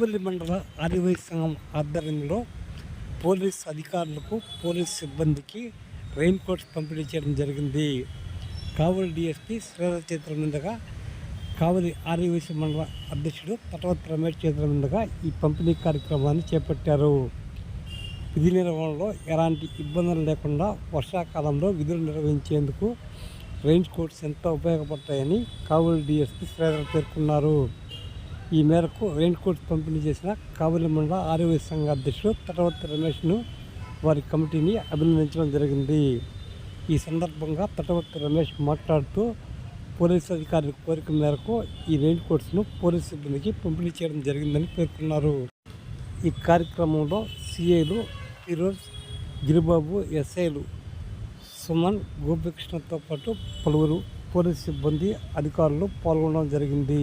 కావలి మండల అరవై సంఘం ఆధ్వర్యంలో పోలీస్ అధికారులకు పోలీస్ సిబ్బందికి రెయిన్ కోట్స్ పంపిణీ చేయడం జరిగింది. కావలి డిఎస్పీ శ్రీధర్ చేతుల మీదుగా కావలి ఆదివాసీ మండల అధ్యక్షుడు తటవత్ రమేష్ చేతుల మీదుగా ఈ పంపిణీ కార్యక్రమాన్ని చేపట్టారు. విధి నిర్వహణలో ఎలాంటి ఇబ్బందులు లేకుండా వర్షాకాలంలో విధులు నిర్వహించేందుకు రెయిన్ కోట్స్ ఎంతో ఉపయోగపడతాయని కావలి డిఎస్పీ శ్రీధర్ పేర్కొన్నారు. ఈ మేరకు రెయిన్ కోట్ పంపిణీ చేసిన కావలి మండల ఆరోగ్య సంఘ అధ్యక్షుడు తటవర్తి రమేష్ను వారి కమిటీని అభినందించడం జరిగింది. ఈ సందర్భంగా తటవర్తి రమేష్ మాట్లాడుతూ పోలీసు అధికారుల కోరిక మేరకు ఈ రెయిన్ కోట్స్ను పోలీసు సిబ్బందికి పంపిణీ చేయడం జరిగిందని పేర్కొన్నారు. ఈ కార్యక్రమంలో సిఐలు ఫిరోజ్ గిరిబాబు ఎస్ఐలు సుమన్ గోపికృష్ణతో పాటు పలువురు పోలీస్ సిబ్బంది అధికారులు పాల్గొనడం జరిగింది.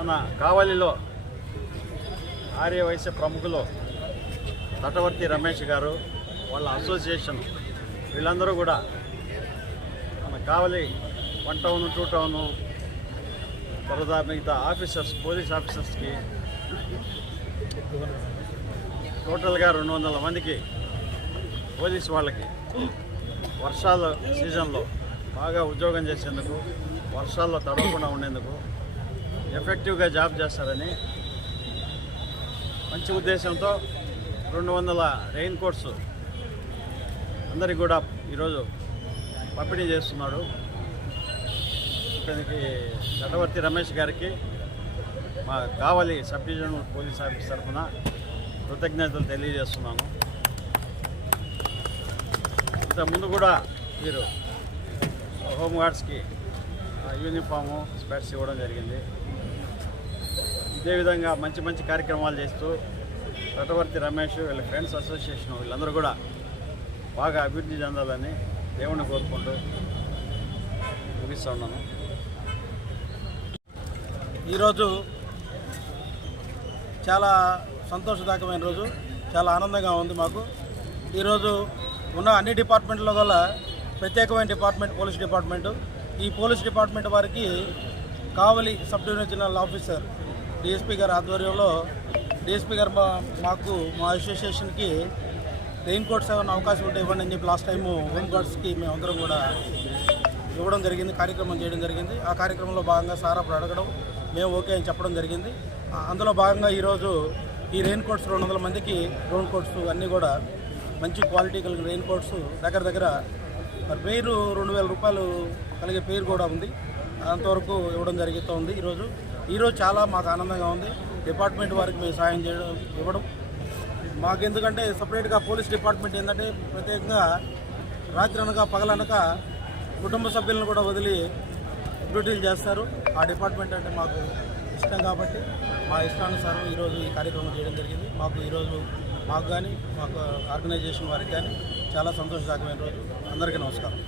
మన కావలిలో ఆర్య వైశ్య ప్రముఖులు తటవర్తి రమేష్ గారు వాళ్ళ అసోసియేషన్ వీళ్ళందరూ కూడా మన Kavali one town two town తర్వాత మిగతా ఆఫీసర్స్ పోలీస్ ఆఫీసర్స్కి టోటల్గా రెండు వందల మందికి పోలీస్ వాళ్ళకి వర్షాల సీజన్లో బాగా ఉద్యోగం చేసేందుకు వర్షాల్లో తడవకుండా ఉండేందుకు ఎఫెక్టివ్గా జాబ్ చేస్తారని మంచి ఉద్దేశంతో రెండు వందల రెయిన్ కోట్స్ అందరికి కూడా ఈరోజు పంపిణీ చేస్తున్నాడు. ఇతనికి చటవర్తి రమేష్ గారికి మా Kavali sub divisional police office తరఫున కృతజ్ఞతలు తెలియజేస్తున్నాను. ఇంతకుముందు కూడా మీరు హోమ్ గార్డ్స్కి యూనిఫాము స్పెట్స్ ఇవ్వడం జరిగింది. ఇదేవిధంగా మంచి మంచి కార్యక్రమాలు చేస్తూ తటవర్తి రమేష్ వీళ్ళ ఫ్రెండ్స్ అసోసియేషన్ వీళ్ళందరూ కూడా బాగా అభివృద్ధి చెందాలని దేవుని కోరుకుంటూ ముగిస్తూ ఉన్నాను. ఈరోజు చాలా సంతోషదాయకమైన రోజు చాలా ఆనందంగా ఉంది మాకు. ఈరోజు ఉన్న అన్ని డిపార్ట్మెంట్ల వల్ల ప్రత్యేకమైన డిపార్ట్మెంట్ పోలీస్ డిపార్ట్మెంటు. ఈ పోలీస్ డిపార్ట్మెంట్ వారికి Kavali sub divisional officer DSP గారి ఆధ్వర్యంలో డిఎస్పీ గారు మా- మాకు మా అసోసియేషన్కి రెయిన్ కోట్స్ ఏమైనా అవకాశం ఉంటే ఇవ్వండి అని చెప్పి లాస్ట్ టైము హోమ్ గార్డ్స్కి మేమందరం కూడా ఇవ్వడం జరిగింది కార్యక్రమం చేయడం జరిగింది. ఆ కార్యక్రమంలో భాగంగా సార్ అప్పుడు అడగడం మేము ఓకే అని చెప్పడం జరిగింది. అందులో భాగంగా ఈరోజు ఈ రెయిన్ కోట్స్ రెండు వందల మందికి రెయిన్ కోట్స్ అన్నీ కూడా మంచి క్వాలిటీ కలిగిన రెయిన్ కోట్స్ దగ్గర దగ్గర మరి పేరు రెండు వేల రూపాయలు కలిగే పేరు కూడా ఉంది. అంతవరకు ఇవ్వడం జరుగుతూ ఉంది ఈరోజు. ఈరోజు చాలా మాకు ఆనందంగా ఉంది. డిపార్ట్మెంట్ వారికి మేము సాయం చేయడం ఇవ్వడం. మాకు ఎందుకంటే సపరేట్గా పోలీస్ డిపార్ట్మెంట్ ఏంటంటే ప్రత్యేకంగా రాత్రి అనక పగలనక కుటుంబ సభ్యులను కూడా వదిలి డ్యూటీలు చేస్తారు. ఆ డిపార్ట్మెంట్ అంటే మాకు ఇష్టం కాబట్టి మా ఇష్టానుసారం ఈరోజు ఈ కార్యక్రమం చేయడం జరిగింది. మాకు ఈరోజు మాకు కానీ మాకు ఆర్గనైజేషన్ వారికి కానీ చాలా సంతోషదాయకమైన రోజు. అందరికీ నమస్కారం.